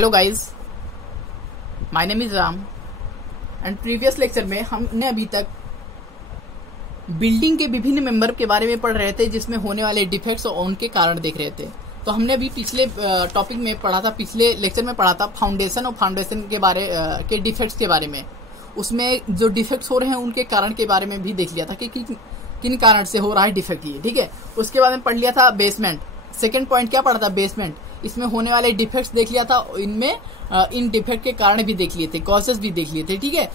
Hello guys, my name is Ram and previous lecture में हमने अभी तक बिल्डिंग के विभिन्न मेंबर के बारे में पढ़ रहे थे, जिसमें होने वाले डिफेक्ट्स और उनके कारण देख रहे थे। तो हमने अभी पिछले टॉपिक में पढ़ा था, पिछले लेक्चर में पढ़ा था फाउंडेशन और फाउंडेशन के बारे के डिफेक्ट्स के बारे में। उसमें जो डिफेक्ट्स हो रहे हैं उनके कारण के बारे में भी देख लिया था कि किन कारण से हो रहा है डिफेक्ट ये, ठीक है। उसके बाद में पढ़ लिया था बेसमेंट। सेकेंड पॉइंट क्या पढ़ा था? बेसमेंट। इसमें होने वाले डिफेक्ट्स देख लिया था, इनमें इन डिफेक्ट के कारण भी देख लिए थे, कॉजेस भी देख लिए थे, ठीक है।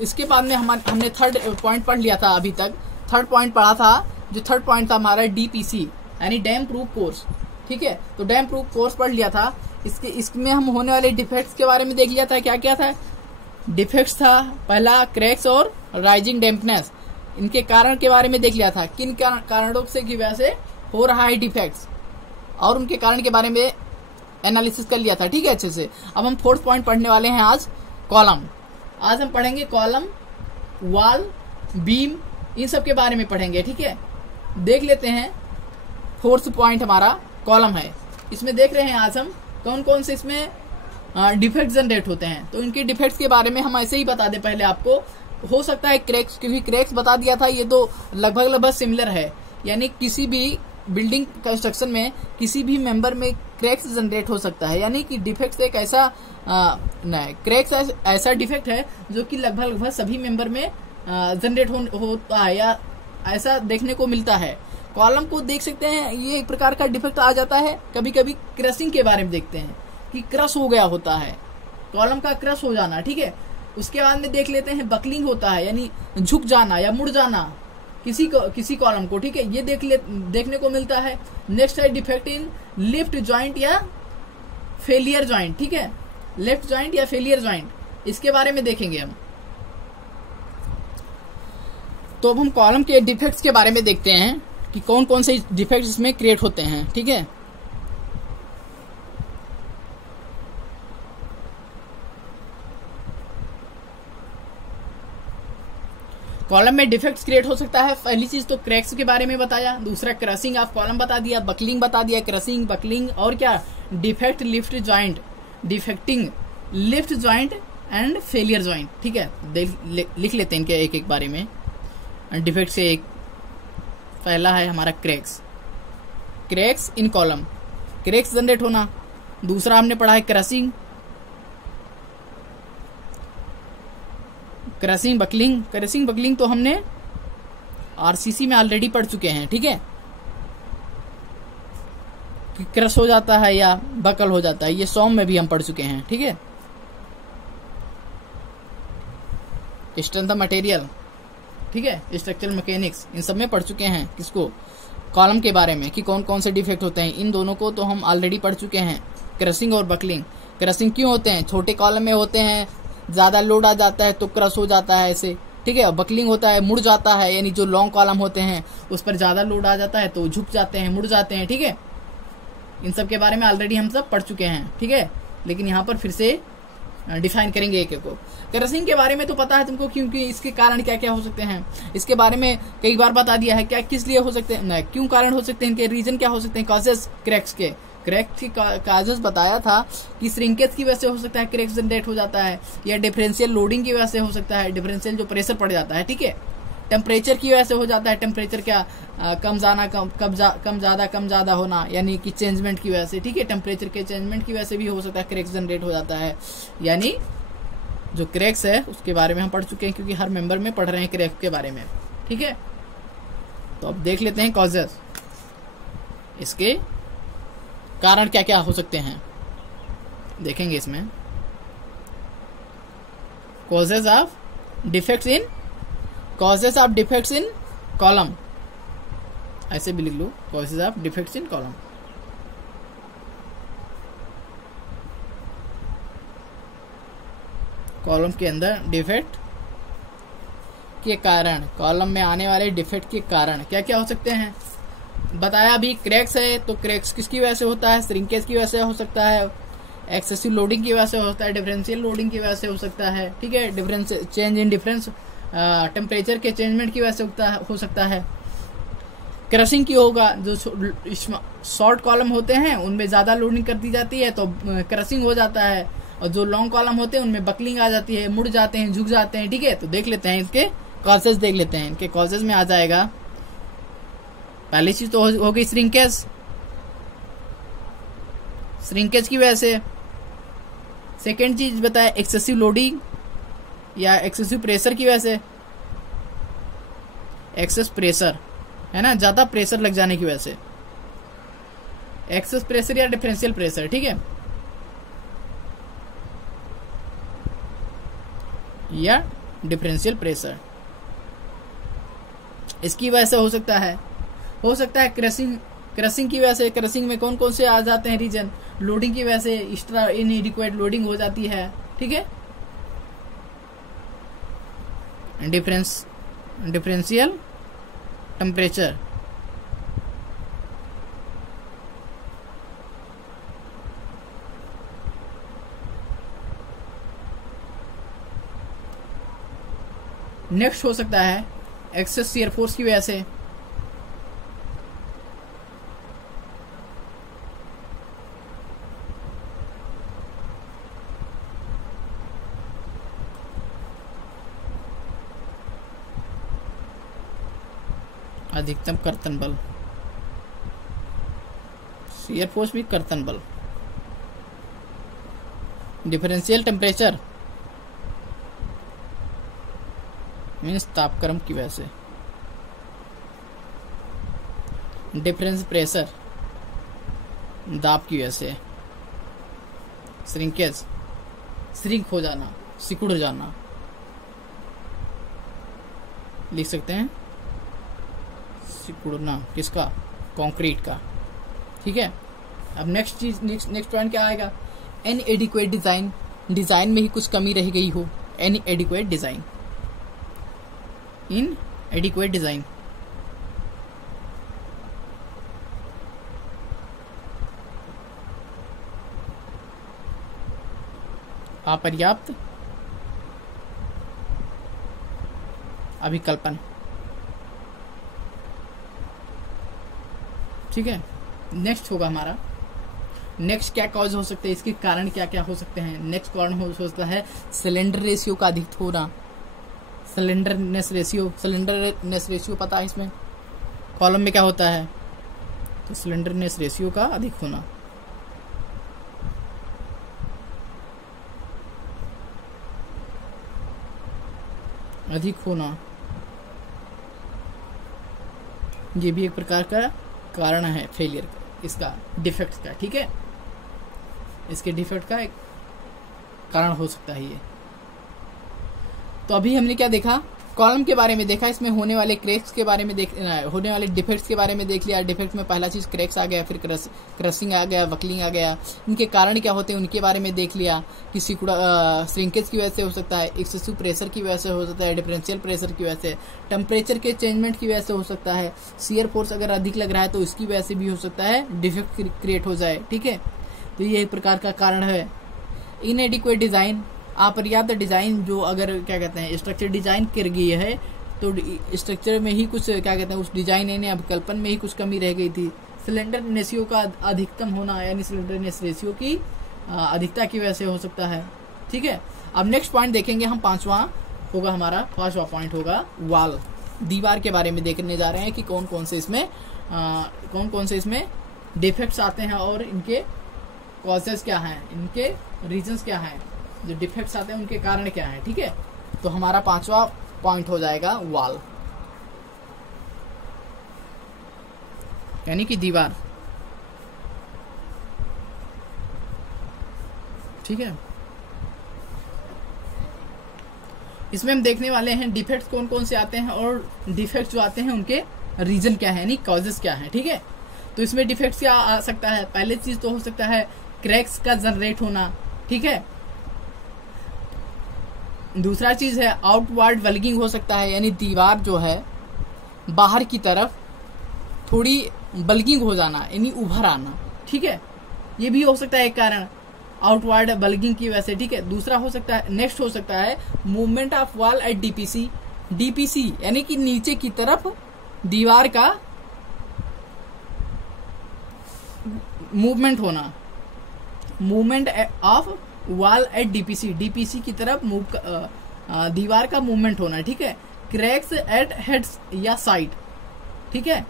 इसके बाद में हमने थर्ड पॉइंट पढ़ लिया था। अभी तक थर्ड पॉइंट पढ़ा था। जो थर्ड पॉइंट था हमारा डीपीसी यानी डैम प्रूफ कोर्स, ठीक है। तो डैम प्रूफ कोर्स पढ़ लिया था। इसमें हम होने वाले डिफेक्ट्स के बारे में देख लिया था। क्या क्या था डिफेक्ट्स? था पहला क्रैक्स और राइजिंग डैम्पनेस। इनके कारण के बारे में देख लिया था, किन कारणों से की वजह से हो रहा है डिफेक्ट्स, और उनके कारण के बारे में एनालिसिस कर लिया था, ठीक है, अच्छे से। अब हम फोर्थ पॉइंट पढ़ने वाले हैं आज, कॉलम। आज हम पढ़ेंगे कॉलम, वॉल, बीम, इन सब के बारे में पढ़ेंगे, ठीक है। देख लेते हैं। फोर्थ पॉइंट हमारा कॉलम है। इसमें देख रहे हैं आज हम कौन कौन से इसमें डिफेक्ट जनरेट होते हैं। तो इनके डिफेक्ट्स के बारे में हम ऐसे ही बता दें पहले आपको। हो सकता है क्रैक्स, क्योंकि क्रैक्स बता दिया था, ये तो लगभग सिमिलर है। यानी किसी भी बिल्डिंग कंस्ट्रक्शन में किसी भी मेंबर में क्रैक्स जनरेट हो सकता है। यानी कि डिफेक्ट्स एक ऐसा क्रैक्स ऐसा डिफेक्ट है जो कि लगभग सभी मेंबर में जनरेट होता है या ऐसा देखने को मिलता है। कॉलम को देख सकते हैं, ये एक प्रकार का डिफेक्ट आ जाता है। कभी कभी क्रशिंग के बारे में देखते हैं कि क्रश हो गया होता है, कॉलम का क्रश हो जाना, ठीक है। उसके बाद में देख लेते हैं बकलिंग होता है, यानी झुक जाना या मुड़ जाना किसी कॉलम को, ठीक है। ये देखने को मिलता है। नेक्स्ट है डिफेक्ट इन लिफ्ट जॉइंट या फेलियर जॉइंट, ठीक है। लेफ्ट जॉइंट या फेलियर जॉइंट, इसके बारे में देखेंगे हम। तो अब हम कॉलम के डिफेक्ट्स के बारे में देखते हैं कि कौन कौन से डिफेक्ट्स इसमें क्रिएट होते हैं, ठीक है। कॉलम में डिफेक्ट्स क्रिएट हो सकता है। पहली चीज तो क्रैक्स के बारे में बताया, दूसरा क्रशिंग ऑफ कॉलम बता दिया, बकलिंग बता दिया, क्रशिंग, बकलिंग, और क्या defect lift joint, defecting lift joint and failure joint, ठीक है। लिख लेते हैं इनके एक एक बारे में। डिफेक्ट से एक पहला है हमारा क्रैक्स। क्रैक्स इन कॉलम, क्रैक्स जनरेट होना। दूसरा हमने पढ़ा है crushing, crushing, buckling. Crushing buckling तो हमने आरसीसी में ऑलरेडी पढ़ चुके हैं, ठीक है। क्रश हो जाता है या बकल हो जाता है, ये सॉम में भी हम पढ़ चुके हैं, ठीक है। स्ट्रेंथ ऑफ मटेरियल, ठीक है, स्ट्रक्चरल मैकेनिक्स, इन सब में पढ़ चुके हैं। किसको? कॉलम के बारे में कि कौन कौन से डिफेक्ट होते हैं। इन दोनों को तो हम ऑलरेडी पढ़ चुके हैं, क्रशिंग और बकलिंग। क्रशिंग क्यों होते हैं? छोटे कॉलम में होते हैं, ज्यादा लोड आ जाता है तो क्रश हो जाता है ऐसे, ठीक है। बकलिंग होता है, मुड़ जाता है, यानी जो लॉन्ग कॉलम होते हैं उस पर ज्यादा लोड आ जाता है तो झुक जाते हैं, मुड़ जाते हैं, ठीक है। इन सब के बारे में ऑलरेडी हम सब पढ़ चुके हैं, ठीक है। लेकिन यहाँ पर फिर से डिफाइन करेंगे एक एक को। क्रशिंग के बारे में तो पता है तुमको, क्योंकि इसके कारण क्या क्या हो सकते हैं इसके बारे में कई बार बता दिया है। क्या किस लिए हो सकते हैं, क्यों कारण हो सकते हैं, इनके रीजन क्या हो सकते हैं, कॉजेस क्रैक्स के। क्रैक्स की काजेस बताया था कि श्रिंकेज की वजह से हो सकता है क्रैक्स जनरेट हो जाता है, या डिफरेंशियल लोडिंग की वजह से हो सकता है, डिफरेंशियल जो प्रेशर पड़ जाता है, ठीक है। टेम्परेचर की वजह से हो जाता है, टेम्परेचर क्या कम ज्यादा होना, यानी कि चेंजमेंट की वजह से, ठीक है। टेम्परेचर के चेंजमेंट की वजह से भी हो सकता है क्रैक्स जनरेट हो जाता है। यानी जो क्रैक्स है उसके बारे में हम पढ़ चुके हैं, क्योंकि हर मेंबर में पढ़ रहे हैं क्रैक्स के बारे में, ठीक है। तो अब देख लेते हैं कॉजेस, इसके कारण क्या क्या हो सकते हैं देखेंगे इसमें। Causes of defects in column, ऐसे भी लिख लो, causes of defects in column. Column के अंदर डिफेक्ट के कारण, कॉलम में आने वाले डिफेक्ट के कारण क्या क्या हो सकते हैं बताया। अभी क्रैक्स है तो क्रैक्स किसकी वजह से होता है? श्रिंकेज की वजह से हो सकता है, एक्सेसिव लोडिंग की वजह से हो सकता है, डिफरेंशियल लोडिंग की वजह से हो सकता है, ठीक है। Difference change in difference temperature के चेंजमेंट की वजह से हो सकता है। क्रशिंग की होगा, जो शॉर्ट कॉलम होते हैं उनमें ज्यादा लोडिंग कर दी जाती है तो क्रशिंग हो जाता है, और जो लॉन्ग कॉलम होते हैं उनमें बकलिंग आ जाती है, मुड़ जाते हैं, झुक जाते हैं। ठीक है, तो देख लेते हैं इसके कॉजेज, देख लेते हैं। इनके कॉजेज में आ जाएगा, पहली चीज तो हो गई श्रिंकेज, श्रिंकेज की वजह से। सेकेंड चीज बताया एक्सेसिव लोडिंग या एक्सेसिव प्रेशर की वजह से, एक्सेस प्रेशर है ना, ज्यादा प्रेशर लग जाने की वजह से, एक्सेस प्रेशर या डिफरेंशियल प्रेशर। ठीक है, या डिफरेंशियल प्रेशर, इसकी वजह से हो सकता है क्रशिंग, क्रशिंग की वजह से। क्रशिंग में कौन कौन से आ जाते हैं रीजन, लोडिंग की वजह से एक्स्ट्रा इनएडिक्वेट लोडिंग हो जाती है। ठीक है, डिफरेंशियल टेम्परेचर, नेक्स्ट हो सकता है एक्सेस शियर फोर्स की वजह से, अधिकतम कर्तन बल, शियर फोर्स भी कर्तन बल, डिफरेंशियल टेम्परेचर मीन्स तापक्रम की वजह से, डिफरेंस प्रेशर दाब की वजह से, श्रिंकेज श्रिंक हो जाना, सिकुड़ जाना, लिख सकते हैं सिकुड़ना किसका, कंक्रीट का। ठीक है, अब नेक्स्ट चीज, नेक्स्ट पॉइंट क्या आएगा, इनएडिक्वेट डिजाइन, डिजाइन में ही कुछ कमी रह गई हो, इनएडिक्वेट डिजाइन, इनएडिक्वेट डिजाइन, अपर्याप्त अभिकल्पन। ठीक है, नेक्स्ट होगा हमारा, नेक्स्ट क्या कॉज हो सकते हैं, इसके कारण क्या क्या हो सकते हैं। नेक्स्ट कारण हो सकता है सिलेंडर रेशियो का अधिक होना, सिलेंडरनेस रेशियो, सिलेंडरनेस रेशियो पता है इसमें कॉलम में क्या होता है, तो सिलेंडरनेस रेशियो का अधिक होना, अधिक होना, ये भी एक प्रकार का कारण है फेलियर का, इसका डिफेक्ट का। ठीक है, इसके डिफेक्ट का एक कारण हो सकता है ये। तो अभी हमने क्या देखा, कॉलम के बारे में देखा, इसमें होने वाले क्रैक्स के बारे में होने वाले डिफेक्ट्स के बारे में देख लिया। डिफेक्ट में पहला चीज क्रैक्स आ गया, फिर क्रशिंग आ गया, बकलिंग आ गया, इनके कारण क्या होते हैं उनके बारे में देख लिया कि श्रिंकेज की वजह से हो सकता है, एक्सेसिव प्रेशर की वजह से हो सकता है, डिफरेंशियल प्रेशर की वजह से, टेम्परेचर के चेंजमेंट की वजह से हो सकता है, शियर फोर्स अगर अधिक लग रहा है तो इसकी वजह से भी हो सकता है डिफेक्ट क्रिएट हो जाए। ठीक है, तो ये एक प्रकार का कारण है। इनएडिक्वेट डिजाइन, अपर्याप्त डिजाइन, जो अगर क्या कहते हैं स्ट्रक्चर डिजाइन कर गई है तो स्ट्रक्चर में ही कुछ क्या कहते हैं उस डिजाइन यानी अभिकल्पन में ही कुछ कमी रह गई थी। सिलेंडर रेशियो का अधिकतम होना यानी सिलेंडरनेस रेशियो की अधिकता की वजह से हो सकता है। ठीक है, अब नेक्स्ट पॉइंट देखेंगे हम, पांचवा होगा हमारा, पांचवा पॉइंट होगा वॉल, दीवार के बारे में देखने जा रहे हैं कि कौन कौन से इसमें डिफेक्ट्स आते हैं और इनके कॉजेस क्या हैं, इनके रीजंस क्या हैं, जो डिफेक्ट्स आते हैं उनके कारण क्या हैं। ठीक है, तो हमारा पांचवा पॉइंट हो जाएगा वॉल यानी कि दीवार। ठीक है, इसमें हम देखने वाले हैं डिफेक्ट्स कौन कौन से आते हैं और डिफेक्ट्स जो आते हैं उनके रीजन क्या है यानी कॉजेस क्या है। ठीक है, तो इसमें डिफेक्ट्स क्या आ सकता है, पहले चीज तो हो सकता है क्रैक्स का जनरेट होना। ठीक है, दूसरा चीज है आउटवर्ड वल्गिंग हो सकता है, यानी दीवार जो है बाहर की तरफ थोड़ी बल्गिंग हो जाना यानी उभर आना। ठीक है, ये भी हो सकता है एक कारण आउटवर्ड बल्गिंग की वजह से। ठीक है, दूसरा हो सकता है, नेक्स्ट हो सकता है movement of wall at DPC, DPC यानी कि नीचे की तरफ दीवार का मूवमेंट होना, movement of wall at DPC, DPC की तरफ दीवार का मूवमेंट होना, ठीक है। क्रैक्स एट हेड्स या साइड, ठीक है,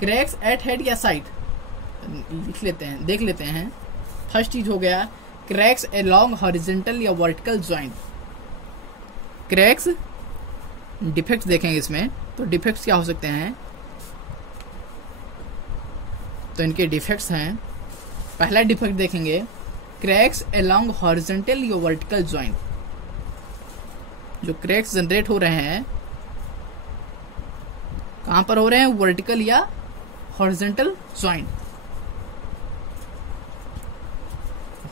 क्रैक्स एट हेड या साइड लिख लेते हैं, देख लेते हैं। फर्स्ट चीज हो गया क्रैक्स अलोंग हॉरिजॉन्टल या वर्टिकल जॉइंट। क्रैक्स डिफेक्ट्स देखेंगे इसमें, तो डिफेक्ट्स क्या हो सकते हैं, तो इनके डिफेक्ट्स हैं। पहला डिफेक्ट देखेंगे क्रैक्स अलोंग हॉरिजॉन्टल या वर्टिकल जॉइंट। जो क्रैक्स जनरेट हो रहे हैं कहां पर हो रहे हैं, वर्टिकल या horizontal joint,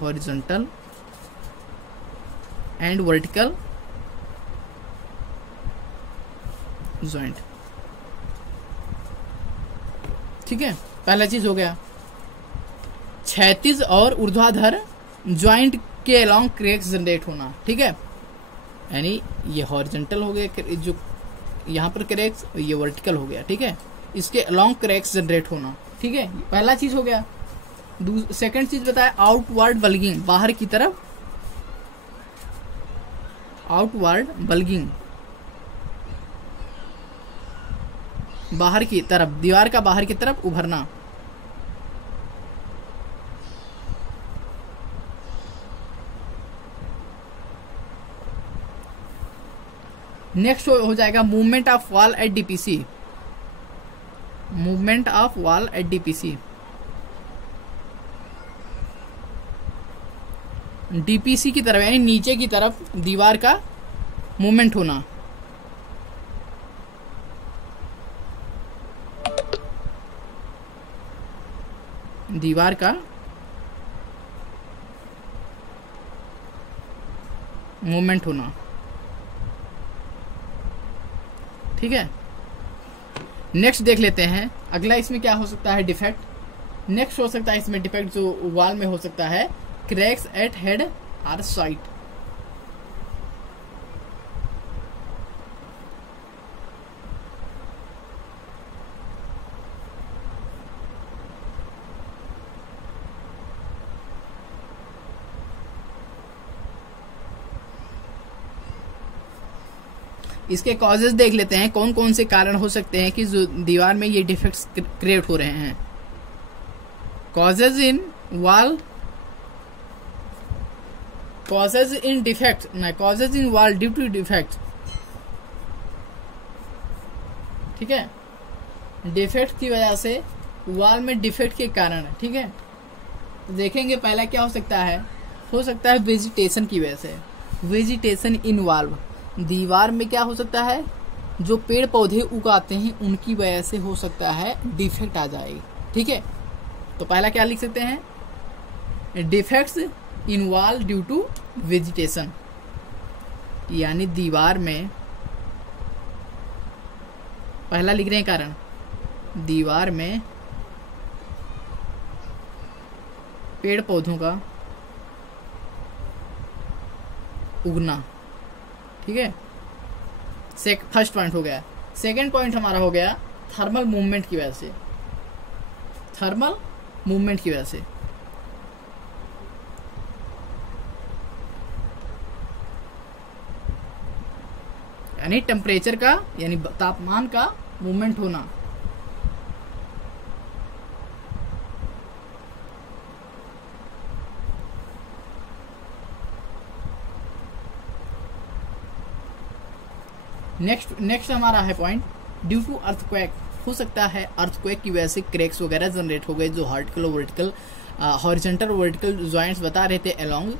horizontal and vertical joint, ठीक है। पहला चीज हो गया क्षैतिज और ऊर्ध्वाधर ज्वाइंट के अलोंग क्रैक्स जनरेट होना, ठीक है, यानी ये हॉरिजॉन्टल हो गया, जो यहां पर क्रैक्स, ये वर्टिकल हो गया, ठीक है, इसके अलोंग क्रैक्स जनरेट होना, ठीक है, पहला चीज हो गया। सेकंड चीज बताया आउटवर्ड बल्गिंग, बाहर की तरफ आउटवर्ड बल्गिंग, बाहर की तरफ, दीवार का बाहर की तरफ उभरना। नेक्स्ट हो जाएगा movement of wall at DPC, movement of wall at DPC, DPC की तरफ यानी नीचे की तरफ दीवार का मूवमेंट होना, दीवार का मूवमेंट होना, ठीक है। नेक्स्ट देख लेते हैं अगला, इसमें क्या हो सकता है डिफेक्ट। नेक्स्ट हो सकता है इसमें डिफेक्ट जो वॉल में हो सकता है cracks at head or side, इसके कॉजेज देख लेते हैं, कौन कौन से कारण हो सकते हैं कि जो दीवार में ये डिफेक्ट्स क्रिएट हो रहे हैं। Causes in wall, causes in defect ना, causes in wall due to defect, ठीक है, डिफेक्ट की वजह से वॉल में डिफेक्ट के कारण, ठीक है। तो देखेंगे पहला क्या हो सकता है वेजिटेशन की वजह से, वेजिटेशन इन्वॉल्व, दीवार में क्या हो सकता है, जो पेड़ पौधे उगाते हैं उनकी वजह से हो सकता है डिफेक्ट आ जाएगी, ठीक है। तो पहला क्या लिख सकते हैं, defects involve due to vegetation, यानी दीवार में, पहला लिख रहे हैं कारण, दीवार में पेड़ पौधों का उगना, ठीक है, फर्स्ट पॉइंट हो गया। सेकंड पॉइंट हमारा हो गया थर्मल मूवमेंट की वजह से, थर्मल मूवमेंट की वजह से, यानी टेम्परेचर का, यानी तापमान का मूवमेंट होना। नेक्स्ट हमारा है पॉइंट ड्यू टू अर्थक्वेक, हो सकता है अर्थक्वेक की वजह से क्रैक्स वगैरह जनरेट हो गए, जो हॉर्टिकल वर्टिकल हॉरिजॉन्टल वर्टिकल जॉइंट्स बता रहे थे अलोंग,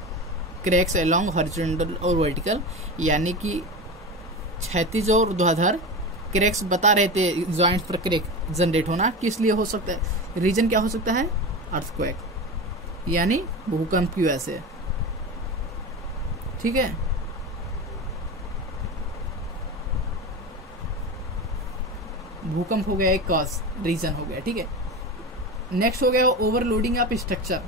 क्रैक्स अलोंग हॉरिजॉन्टल और वर्टिकल, यानी कि क्षैतिज और ऊर्ध्वाधर क्रैक्स बता रहे थे जॉइंट्स पर क्रैक जनरेट होना। किस लिए हो सकता है, रीजन क्या हो सकता है, अर्थक्वेक यानी भूकंप की वजह से, ठीक है। भूकंप हो गया एक कॉज, रीजन हो गया, ठीक है। नेक्स्ट हो गया overloading of structure,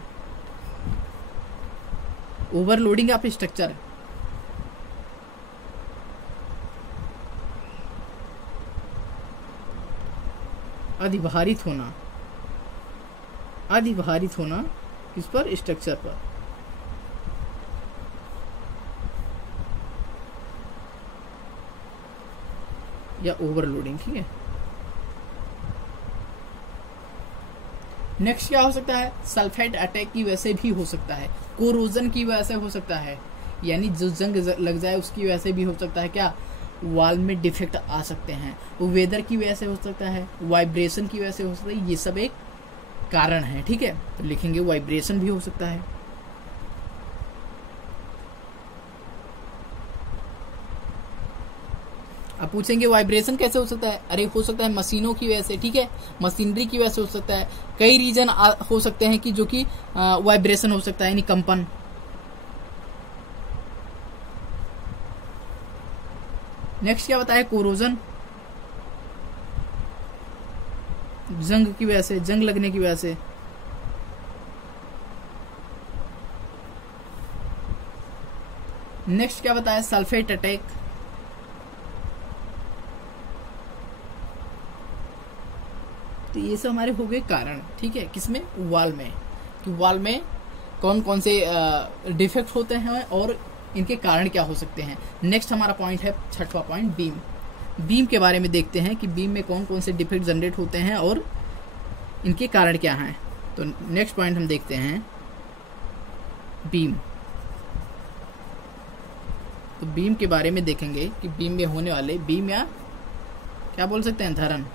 overloading of structure, अधिभारित होना, अधिभारित होना किस पर, स्ट्रक्चर पर। या ओवरलोडिंग, ठीक है। नेक्स्ट क्या हो सकता है, सल्फाइड अटैक की वजह से भी हो सकता है, कोरोजन की वजह से हो सकता है, यानी जो जंग लग जाए उसकी वजह से भी हो सकता है क्या, वॉल में डिफेक्ट आ सकते हैं, वेदर की वजह से हो सकता है, वाइब्रेशन की वजह से हो सकता है, ये सब एक कारण है, ठीक है। तो लिखेंगे वाइब्रेशन भी हो सकता है। अब पूछेंगे वाइब्रेशन कैसे हो सकता है, अरे हो सकता है मशीनों की वजह से, ठीक है, मशीनरी की वजह से हो सकता है, कई रीजन हो सकते हैं कि जो कि वाइब्रेशन हो सकता है, यानी कंपन। नेक्स्ट क्या बताया, कोरोजन, जंग की वजह से, जंग लगने की वजह से। नेक्स्ट क्या बताया, सल्फेट अटैक, तो ये सब हमारे हो गए कारण, ठीक है, किसमें, वॉल में, कि वॉल में कौन कौन से डिफेक्ट होते हैं और इनके कारण क्या हो सकते हैं। नेक्स्ट हमारा पॉइंट है, छठवा पॉइंट, बीम। बीम के बारे में देखते हैं कि बीम में कौन कौन से डिफेक्ट जनरेट होते हैं और इनके कारण क्या हैं। तो नेक्स्ट पॉइंट हम देखते हैं बीम। तो बीम के बारे में देखेंगे कि बीम में होने वाले, बीम या क्या बोल सकते हैं, धरन,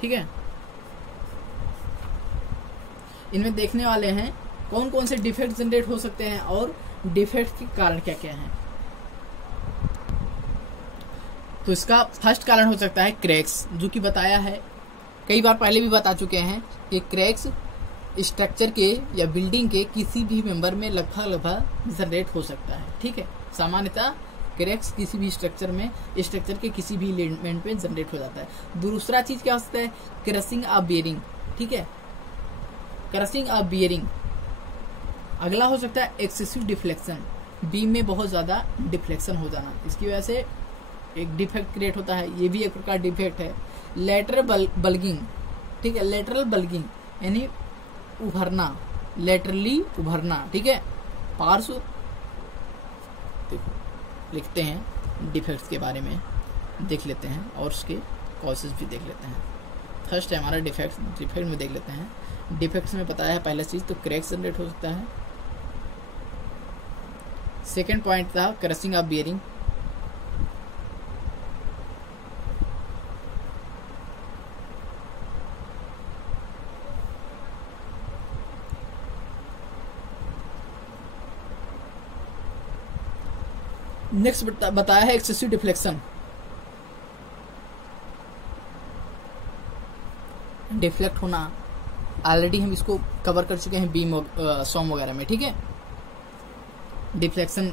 ठीक है, इनमें देखने वाले हैं कौन कौन से डिफेक्ट जनरेट हो सकते हैं और डिफेक्ट के कारण क्या क्या हैं। तो इसका फर्स्ट कारण हो सकता है क्रैक्स, जो कि बताया है, कई बार पहले भी बता चुके हैं कि क्रैक्स स्ट्रक्चर के या बिल्डिंग के किसी भी मेंबर में लगभग जनरेट हो सकता है, ठीक है। सामान्यतः क्रैक्स किसी भी स्ट्रक्चर में, स्ट्रक्चर के किसी भी एलिमेंट में जनरेट हो जाता है। दूसरा चीज क्या हो सकता है, क्रशिंग ऑफ बियरिंग, ठीक है, क्रशिंग ऑफ बियरिंग। अगला हो सकता है एक्सेसिव डिफ्लेक्शन, बीम में बहुत ज्यादा डिफ्लेक्शन हो जाना, इसकी वजह से एक डिफेक्ट क्रिएट होता है, ये भी एक प्रकार डिफेक्ट है। लेटरल बल्गिंग, ठीक है, लेटरल बल्गिंग यानी उभरना, लेटरली उभरना, ठीक है, पार्श्व। लिखते हैं डिफेक्ट्स के बारे में, देख लेते हैं और उसके कॉजेज भी देख लेते हैं। फर्स्ट है हमारा डिफेक्ट, डिफेक्ट में देख लेते हैं। डिफेक्ट्स में बताया है पहला चीज तो क्रैक्स जनरेट हो सकता है। सेकेंड पॉइंट था क्रशिंग ऑफ बियरिंग, नेक्स्ट बताया है एक्सेसिव डिफ्लेक्शन, डिफ्लेक्ट होना, ऑलरेडी हम इसको कवर कर चुके हैं बीम सॉम वगैरह में, ठीक है, डिफ्लेक्शन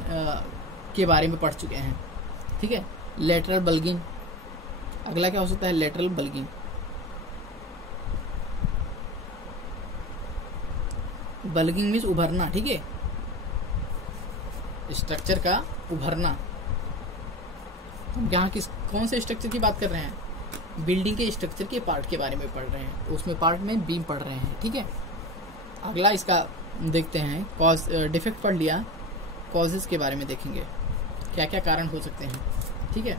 के बारे में पढ़ चुके हैं, ठीक है। लेटरल बल्गिंग, अगला क्या हो सकता है, लेटरल बल्गिंग, बल्गिंग मीन्स उभरना, ठीक है, स्ट्रक्चर का उभरना। हम यहाँ कौन से स्ट्रक्चर की बात कर रहे हैं, बिल्डिंग के स्ट्रक्चर के पार्ट के बारे में पढ़ रहे हैं, तो उसमें पार्ट में बीम पढ़ रहे हैं, ठीक है। अगला इसका देखते हैं, कॉज, डिफेक्ट पढ़ लिया, कॉजेज के बारे में देखेंगे क्या क्या कारण हो सकते हैं, ठीक है।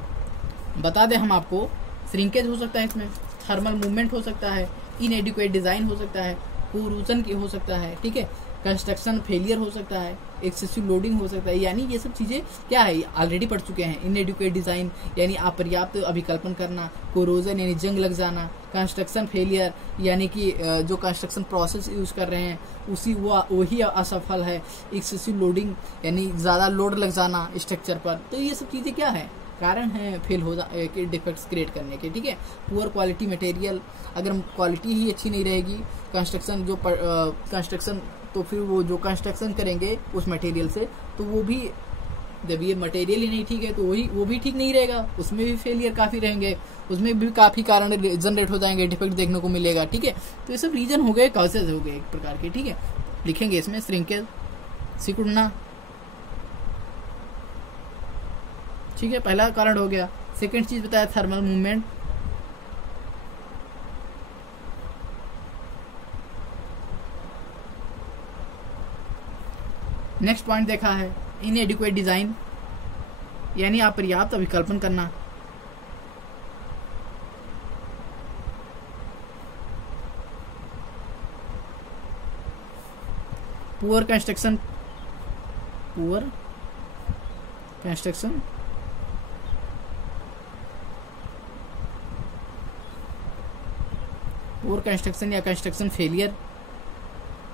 बता दें हम आपको, श्रिंकेज हो सकता है इसमें, थर्मल मूवमेंट हो सकता है, इनएडिक्वेट डिजाइन हो सकता है, कोरूजन की हो सकता है, ठीक है, कंस्ट्रक्शन फेलियर हो सकता है, एक्सेसिव लोडिंग हो सकता है, यानी ये सब चीजें क्या है ऑलरेडी पढ़ चुके हैं। इनएडिक्वेट डिजाइन यानी अपर्याप्त अभिकल्पन करना, कोरोजन यानी जंग लग जाना, कंस्ट्रक्शन फेलियर यानी कि जो कंस्ट्रक्शन प्रोसेस यूज कर रहे हैं वही असफल है, एक्सेसिव लोडिंग यानी ज्यादा लोड लग जाना स्ट्रक्चर पर। तो ये सब चीजें क्या है, कारण है फेल हो के डिफेक्ट्स क्रिएट करने के, ठीक है। पुअर क्वालिटी मटेरियल, अगर क्वालिटी ही अच्छी नहीं रहेगी कंस्ट्रक्शन, जो कंस्ट्रक्शन, तो फिर वो जो कंस्ट्रक्शन करेंगे उस मटेरियल से, तो वो भी जब ये मटेरियल ही नहीं ठीक है तो वो भी ठीक नहीं रहेगा, उसमें भी फेलियर काफी रहेंगे, उसमें भी काफी कारण जनरेट हो जाएंगे, डिफेक्ट देखने को मिलेगा, ठीक है। तो ये सब रीजन हो गए, कॉजेज हो गए एक प्रकार के, ठीक है। लिखेंगे इसमें श्रिंकेज, सिकुड़ना, ठीक है, पहला कारण हो गया। सेकेंड चीज बताया थर्मल मूवमेंट, नेक्स्ट पॉइंट देखा है इनएडिक्वेट डिजाइन, यानी अपर्याप्त अभिकल्पन करना। Poor construction, poor construction, poor construction या कंस्ट्रक्शन फेलियर,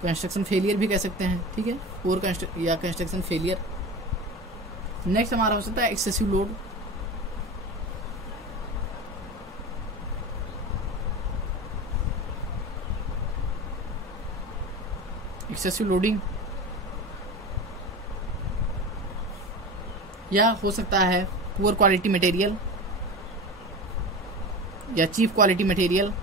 कंस्ट्रक्शन फेलियर भी कह सकते हैं, ठीक है, पुअर या कंस्ट्रक्शन फेलियर। नेक्स्ट हमारा हो सकता है एक्सेसिव लोड, एक्सेसिव लोडिंग, या हो सकता है पुअर क्वालिटी मटेरियल या चीप क्वालिटी मटेरियल।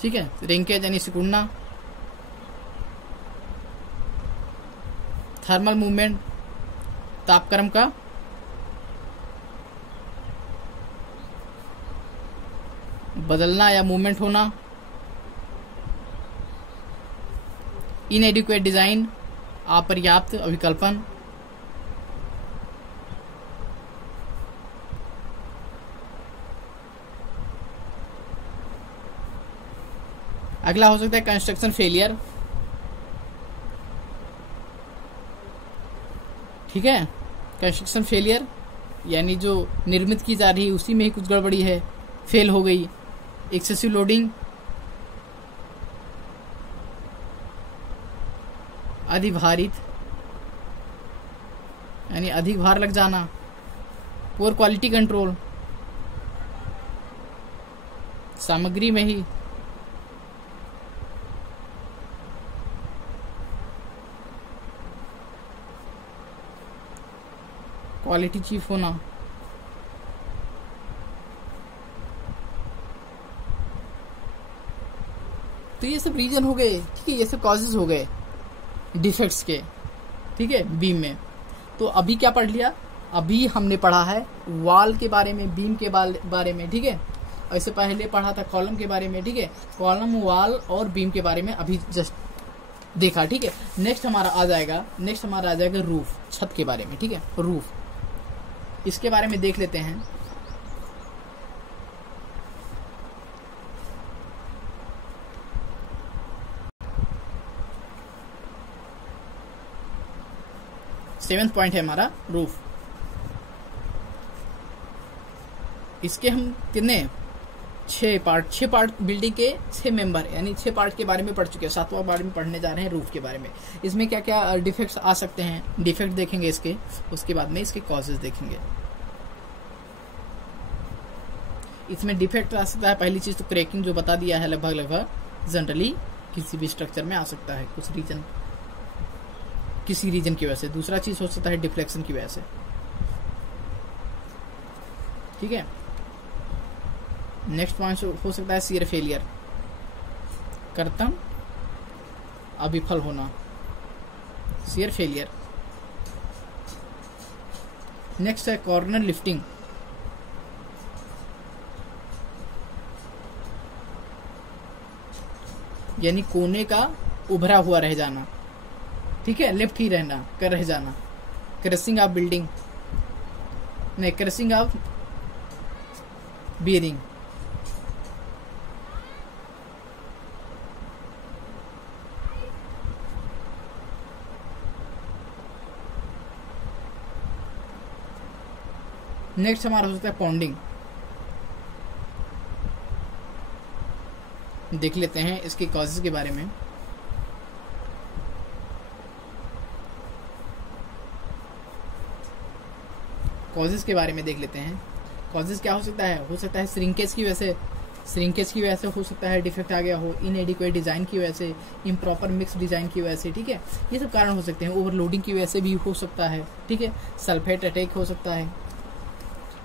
ठीक है, रिंकेज यानी सिकुड़ना, थर्मल मूवमेंट, तापक्रम का बदलना या मूवमेंट होना, इनएडिक्वेट डिजाइन, अपर्याप्त अभिकल्पन, अगला हो सकता है कंस्ट्रक्शन फेलियर। ठीक है, कंस्ट्रक्शन फेलियर यानी जो निर्मित की जा रही है उसी में ही कुछ गड़बड़ी है, फेल हो गई। एक्सेसिव लोडिंग, अधिभारित यानी अधिक भार लग जाना। पुअर क्वालिटी कंट्रोल, सामग्री में ही क्वालिटी चीफ होना। तो ये सब रीजन हो गए, ठीक है, ये सब कॉजेज हो गए डिफेक्ट्स के, ठीक है, बीम में। तो अभी क्या पढ़ लिया, अभी हमने पढ़ा है वॉल के बारे में, बीम के बारे में, ठीक है। ऐसे पहले पढ़ा था कॉलम के बारे में, ठीक है, कॉलम, वॉल और बीम के बारे में अभी जस्ट देखा, ठीक है। नेक्स्ट हमारा आ जाएगा रूफ, छत के बारे में, ठीक है, रूफ, इसके बारे में देख लेते हैं। सेवेंथ पॉइंट है हमारा रूफ। इसके हम कितने 6 पार्ट बिल्डिंग के 6 मेंबर यानी 6 पार्ट के बारे में पढ़ चुके हैं। 7वां बारे में पढ़ने जा रहे हैं रूफ के बारे में। इसमें क्या क्या डिफेक्ट्स आ सकते हैं, डिफेक्ट देखेंगे इसके, उसके बाद में इसके कॉजेज देखेंगे। इसमें डिफेक्ट आ सकता है, पहली चीज तो क्रैकिंग जो बता दिया है, लगभग जनरली किसी भी स्ट्रक्चर में आ सकता है, कुछ रीजन, किसी रीजन की वजह से। दूसरा चीज हो सकता है डिफ्लेक्शन की वजह से, ठीक है। नेक्स्ट पॉइंट हो सकता है शियर फेलियर, कर्तन अविफल होना, शियर फेलियर। नेक्स्ट है कॉर्नर लिफ्टिंग, यानी कोने का उभरा हुआ रह जाना, ठीक है, लेफ्ट ही रह जाना। क्रशिंग ऑफ बिल्डिंग, नहीं, क्रशिंग ऑफ बियरिंग, नेक्स्ट हमारा हो सकता है पॉन्डिंग। देख लेते हैं इसके कॉजेज के बारे में। कॉजेज के बारे में देख लेते हैं। कॉजेज क्या हो सकता है? हो सकता है श्रिंकेज की वजह से, हो सकता है डिफेक्ट आ गया हो, इनएडिक्वेट डिजाइन की वजह से, इम्प्रॉपर मिक्स डिजाइन की वजह से, ठीक है, ये सब कारण हो सकते हैं। ओवरलोडिंग की वजह से भी हो सकता है, ठीक है, सल्फेट अटैक हो सकता है,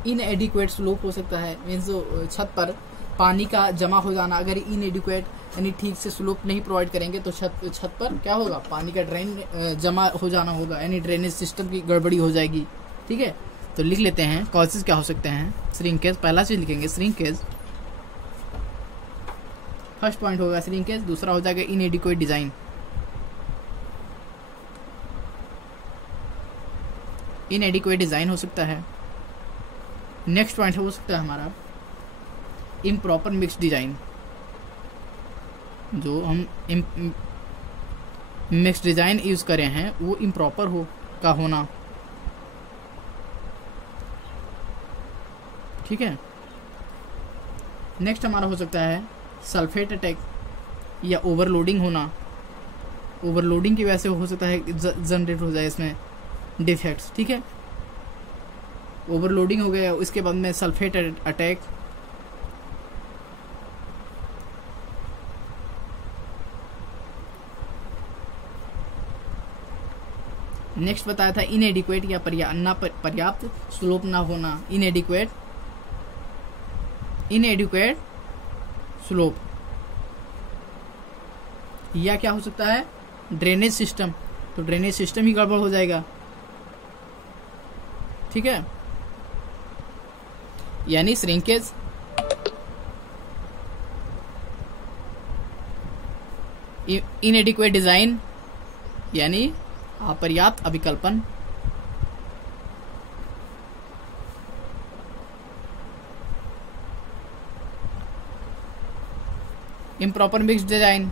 इनएडिक्वेट स्लोप हो सकता है, मीन्स छत पर पानी का जमा हो जाना। अगर इनएडिक्वेट यानी ठीक से स्लोप नहीं प्रोवाइड करेंगे तो छत पर क्या होगा, पानी का ड्रेन जमा हो जाना होगा, यानी ड्रेनेज सिस्टम की गड़बड़ी हो जाएगी, ठीक है। तो लिख लेते हैं कॉजेज क्या हो सकते हैं। श्रिंकेज, पहला चीज लिखेंगे श्रिंकेज, फर्स्ट पॉइंट होगा श्रिंकेज, दूसरा हो जाएगा इनएडिक्वेट डिजाइन। इनएडिक्वेट डिजाइन हो सकता है। नेक्स्ट पॉइंट हो सकता है हमारा इम्प्रॉपर मिक्स डिजाइन। जो हम मिक्स डिजाइन यूज करे हैं वो इम्प्रॉपर हो का होना, ठीक है। नेक्स्ट हमारा हो सकता है सल्फेट अटैक या ओवरलोडिंग होना। ओवरलोडिंग की वजह से हो सकता है जनरेट हो जाए इसमें डिफेक्ट्स, ठीक है। ओवरलोडिंग हो गया, उसके बाद में सल्फेट अटैक। नेक्स्ट बताया था इनएडिक्वेट या पर्याप्त स्लोप ना होना। इनएडिक्वेट स्लोप या क्या हो सकता है ड्रेनेज सिस्टम, तो ड्रेनेज सिस्टम ही गड़बड़ हो जाएगा, ठीक है। यानी श्रिंकेज, इनएडिक्वेट डिजाइन यानी अपर्याप्त अभिकल्पन, इम्प्रॉपर मिक्स डिजाइन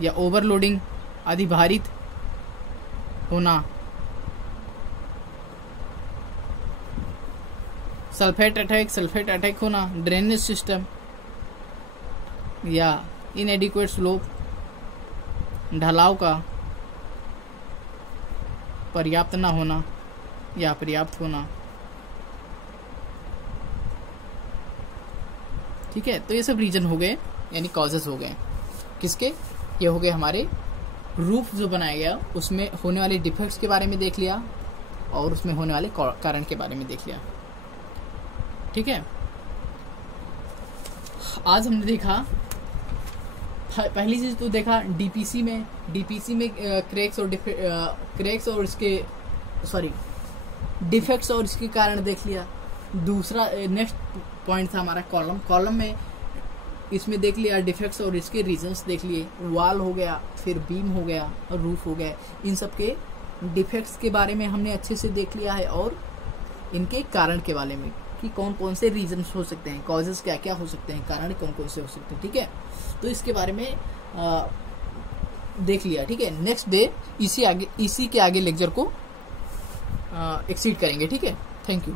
या ओवरलोडिंग अधिभारित होना, सल्फेट अटैक होना, ड्रेनेज सिस्टम या इनएडिक्वेट स्लोप, ढलाव का पर्याप्त ना होना या पर्याप्त होना, ठीक है। तो ये सब रीजन हो गए, यानी कॉजेज हो गए किसके, ये हो गए हमारे रूफ जो बनाया गया उसमें होने वाले डिफेक्ट्स के बारे में देख लिया और उसमें होने वाले कारण के बारे में देख लिया, ठीक है। आज हमने देखा पहली चीज तो देखा डीपीसी में क्रैक्स और इसके डिफेक्ट्स और इसके कारण देख लिया। दूसरा नेक्स्ट पॉइंट था हमारा कॉलम में, इसमें देख लिया डिफेक्ट्स और इसके रीजंस देख लिए। वॉल हो गया, फिर बीम हो गया और रूफ हो गया, इन सब के डिफेक्ट्स के बारे में हमने अच्छे से देख लिया है और इनके कारण के बारे में कि कौन कौन से रीजंस हो सकते हैं, कॉजेस क्या क्या हो सकते हैं, कारण कौन कौन से हो सकते हैं, ठीक है। तो इसके बारे में देख लिया, ठीक है। नेक्स्ट डे इसी के आगे लेक्चर को एक्सीड करेंगे, ठीक है। Thank you.